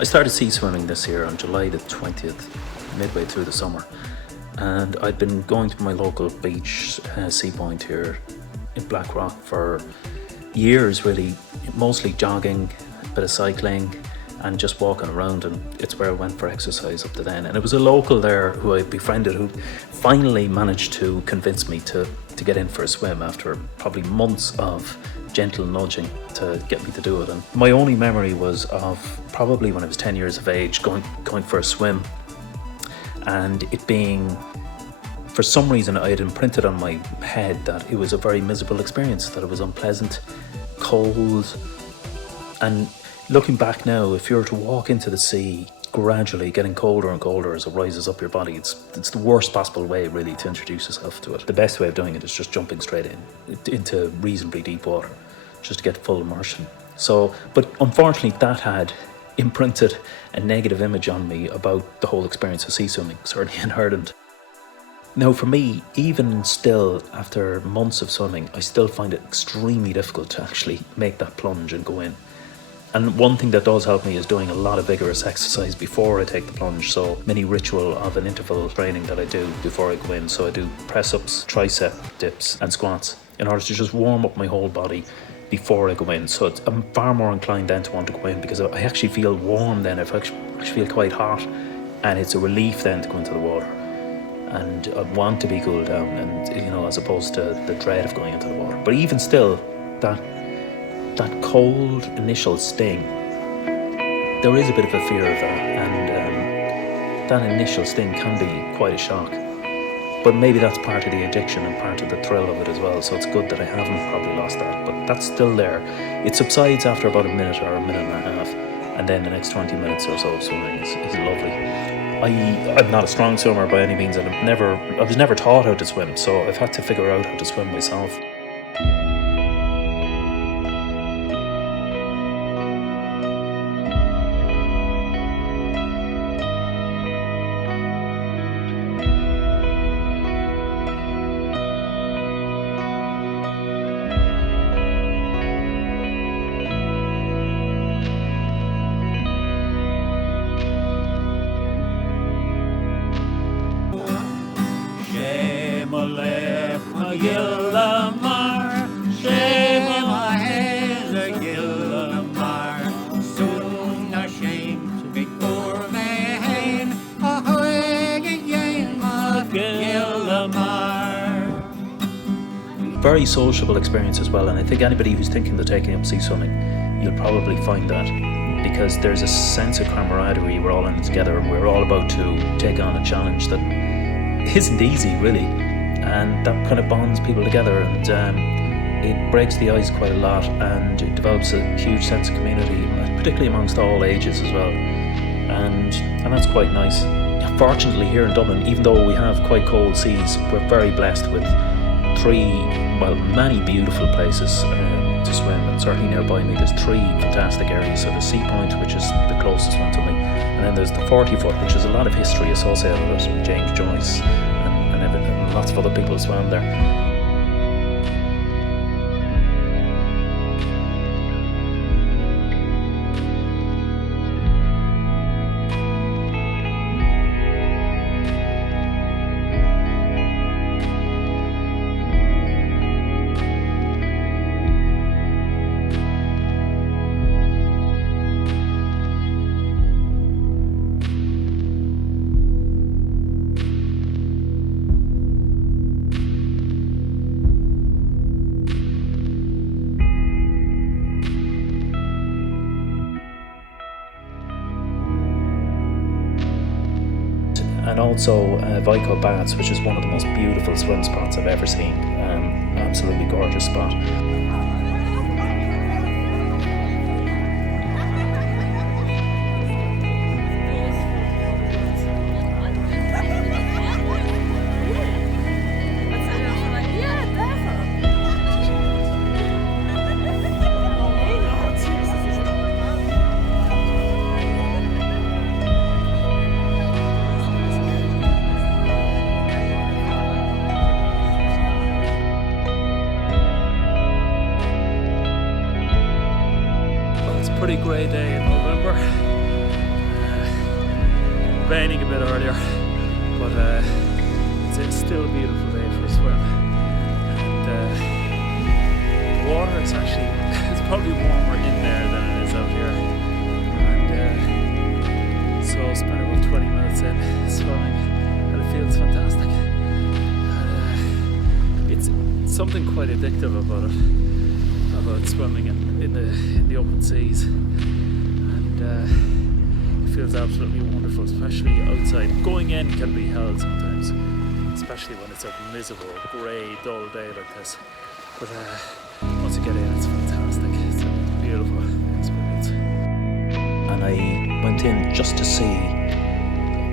I started sea swimming this year on July the 20th, midway through the summer. And I'd been going to my local beach, Sea Point here in Blackrock for years really, mostly jogging, a bit of cycling and just walking around, and it's where I went for exercise up to then. And it was a local there who I befriended who finally managed to convince me to get in for a swim after probably months of gentle nudging to get me to do it. And my only memory was of probably when I was 10 years of age going for a swim, and it being, for some reason I had imprinted on my head that it was a very miserable experience, that it was unpleasant, cold. And looking back now, if you were to walk into the sea, gradually getting colder and colder as it rises up your body, it's the worst possible way really to introduce yourself to it. The best way of doing it is just jumping straight into reasonably deep water, just to get full immersion. So, but unfortunately that had imprinted a negative image on me about the whole experience of sea swimming, certainly in Ireland. Now for me, even still after months of swimming, I still find it extremely difficult to actually make that plunge and go in. And one thing that does help me is doing a lot of vigorous exercise before I take the plunge. So mini ritual of an interval training that I do before I go in. So I do press-ups, tricep dips and squats in order to just warm up my whole body before I go in. So I'm far more inclined then to want to go in because I actually feel warm then. I actually feel quite hot, and it's a relief then to go into the water. And I want to be cooled down, and as opposed to the dread of going into the water. But even still, that cold initial sting, there is a bit of a fear of that, and that initial sting can be quite a shock. But maybe that's part of the addiction and part of the thrill of it as well, so it's good that I haven't probably lost that, but that's still there. It subsides after about a minute or a minute and a half, and then the next 20 minutes or so of swimming is lovely. I'm not a strong swimmer by any means, and I was never taught how to swim, so I've had to figure out how to swim myself. Very sociable experience as well, and I think anybody who's thinking of taking up sea swimming, you'll probably find that, because there's a sense of camaraderie. We're all in it together, and we're all about to take on a challenge that isn't easy really, and that kind of bonds people together, and it breaks the ice quite a lot, and it develops a huge sense of community, particularly amongst all ages as well, and that's quite nice. Fortunately here in Dublin, even though we have quite cold seas, we're very blessed with many beautiful places to swim, and certainly nearby me there's 3 fantastic areas. So the Sea Point, which is the closest one to me, and then there's the 40 foot, which has a lot of history associated with it, James Joyce and lots of other people swam there. And also Vico Baths, which is one of the most beautiful swim spots I've ever seen. Absolutely gorgeous spot. Pretty grey day in November. raining a bit earlier, but it's still a beautiful day for a swim. And the water is actually, it's probably warmer in there than it is out here. And so I spent about 20 minutes in swimming, and it feels fantastic. And it's something quite addictive about it, about swimming in the open seas. And it feels absolutely wonderful, especially outside. Going in can be hell sometimes, especially when it's a miserable, grey, dull day like this. But once you get in, it's fantastic. It's a beautiful experience. And I went in just to see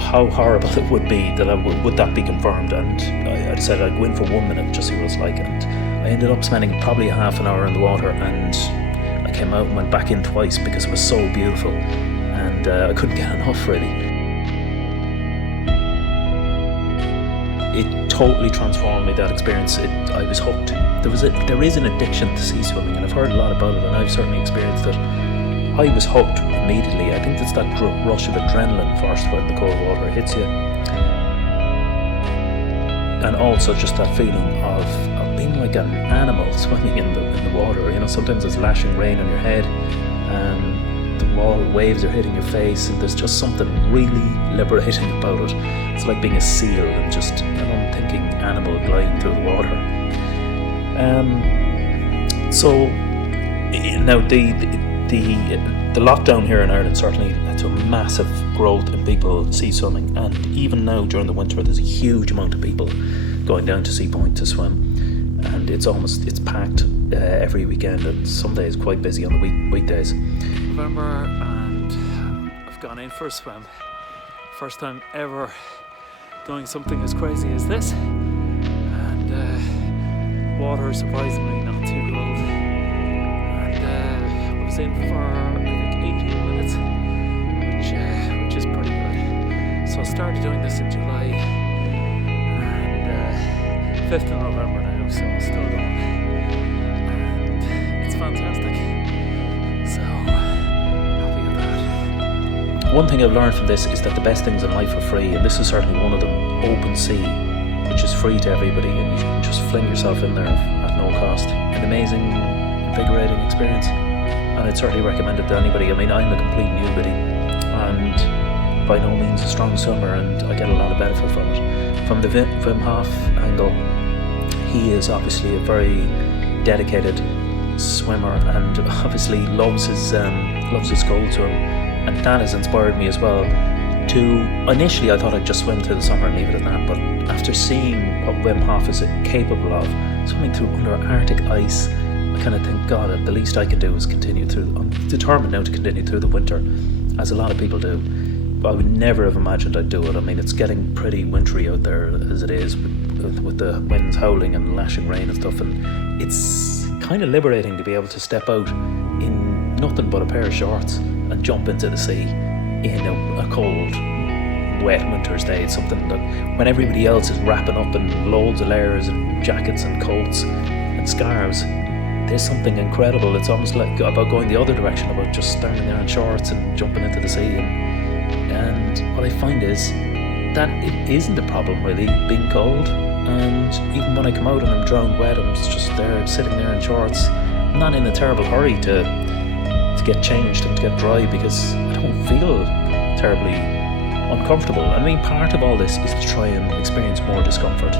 how horrible it would be that would that be confirmed. And I decided I'd go in for 1 minute just see what it's like. And I ended up spending probably a half an hour in the water, and I came out and went back in twice because it was so beautiful. And I couldn't get enough, really. It totally transformed me, that experience. I was hooked. There is an addiction to sea swimming, and I've heard a lot about it, and I've certainly experienced it. I was hooked immediately. I think it's that rush of adrenaline first when the cold water hits you, and also just that feeling of being like an animal swimming in the water. You know, sometimes there's lashing rain on your head, and the waves are hitting your face, and there's just something really liberating about it. It's like being a seal and just an unthinking animal gliding through the water. So now the lockdown here in Ireland certainly led to a massive growth in people sea swimming, and even now during the winter there's a huge amount of people going down to Sea Point to swim, and it's packed every weekend, and some days quite busy on the weekdays. November, and I've gone in for a swim. First time ever doing something as crazy as this, and water surprisingly not too cold. And I was in for I think 18 minutes, which is pretty good. So I started doing this in July, and 5th of November now, so I'm still going. And it's fantastic. So happy with that. One thing I've learned from this is that the best things in life are free, and this is certainly one of them. Open sea, which is free to everybody, and you can just fling yourself in there at no cost. An amazing, invigorating experience, and I'd certainly recommend it to anybody. I mean, I'm a complete newbie, and by no means a strong swimmer, and I get a lot of benefit from it. From the Wim Hof angle, he is obviously a very dedicated swimmer, and obviously loves his cold swim, and that has inspired me as well. Initially I thought I'd just swim through the summer and leave it at that, but after seeing what Wim Hof is capable of, swimming through under Arctic ice, I kind of think, God, the least I can do is continue through. I'm determined now to continue through the winter, as a lot of people do. But I would never have imagined I'd do it. I mean, it's getting pretty wintry out there as it is, with the winds howling and lashing rain and stuff, and it's kind of liberating to be able to step out in nothing but a pair of shorts and jump into the sea in a cold, wet winter's day. It's something that when everybody else is wrapping up in loads of layers and jackets and coats and scarves, there's something incredible. It's almost like about going the other direction, about just standing there in shorts and jumping into the sea. And what I find is that it isn't a problem really, being cold. And even when I come out and I'm drowned wet, I'm just there sitting there in shorts. I'm not in a terrible hurry to get changed and to get dry, because I don't feel terribly uncomfortable. I mean, part of all this is to try and experience more discomfort,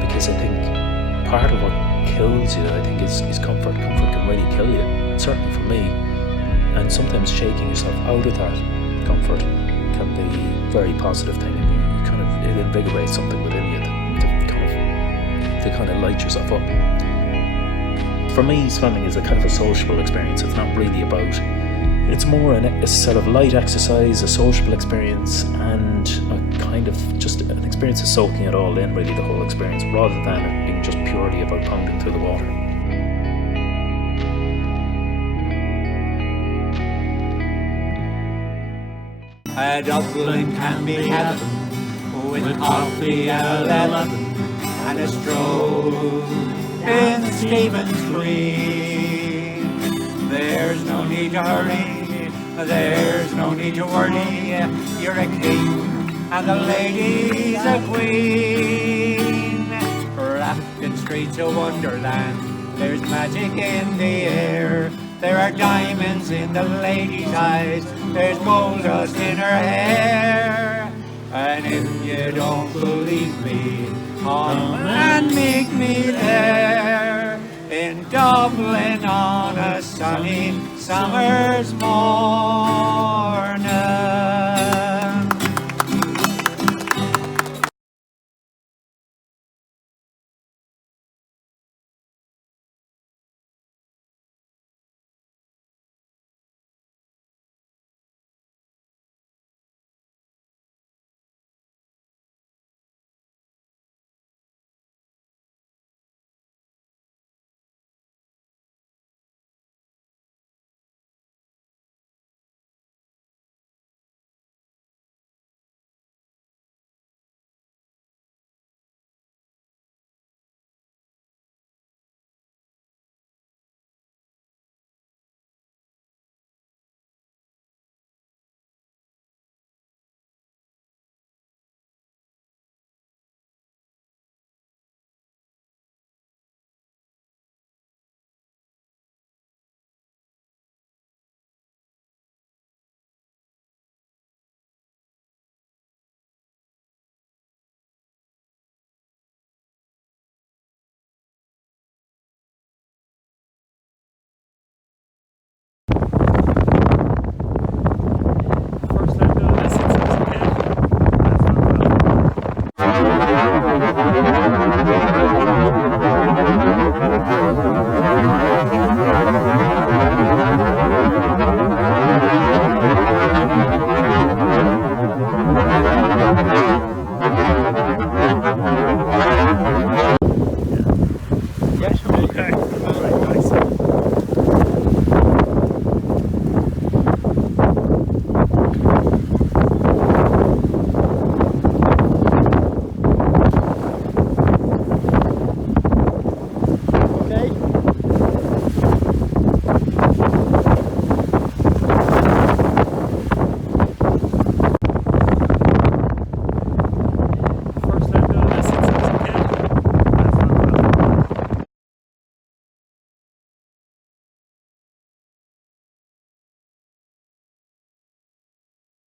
because I think part of what kills you, I think, is comfort. Comfort can really kill you, certainly for me. And sometimes shaking yourself out of that comfort can be a very positive thing, and it invigorates something within you to kind of light yourself up. For me, swimming is a kind of a sociable experience. It's not really about, it's more a sort of light exercise, a sociable experience, and a kind of just an experience of soaking it all in, really, the whole experience, rather than it being just purely about pounding through the water. A Dublin can be had with coffee at 11 and a stroll in Stephen's Green. There's no need to hurry, there's no need to worry, you're a king and the lady's a queen. Wrapped in streets of wonderland, there's magic in the air. There are diamonds in the lady's eyes, there's gold dust in her hair. And if you don't believe me, come and meet me there in Dublin on a sunny summer's morn.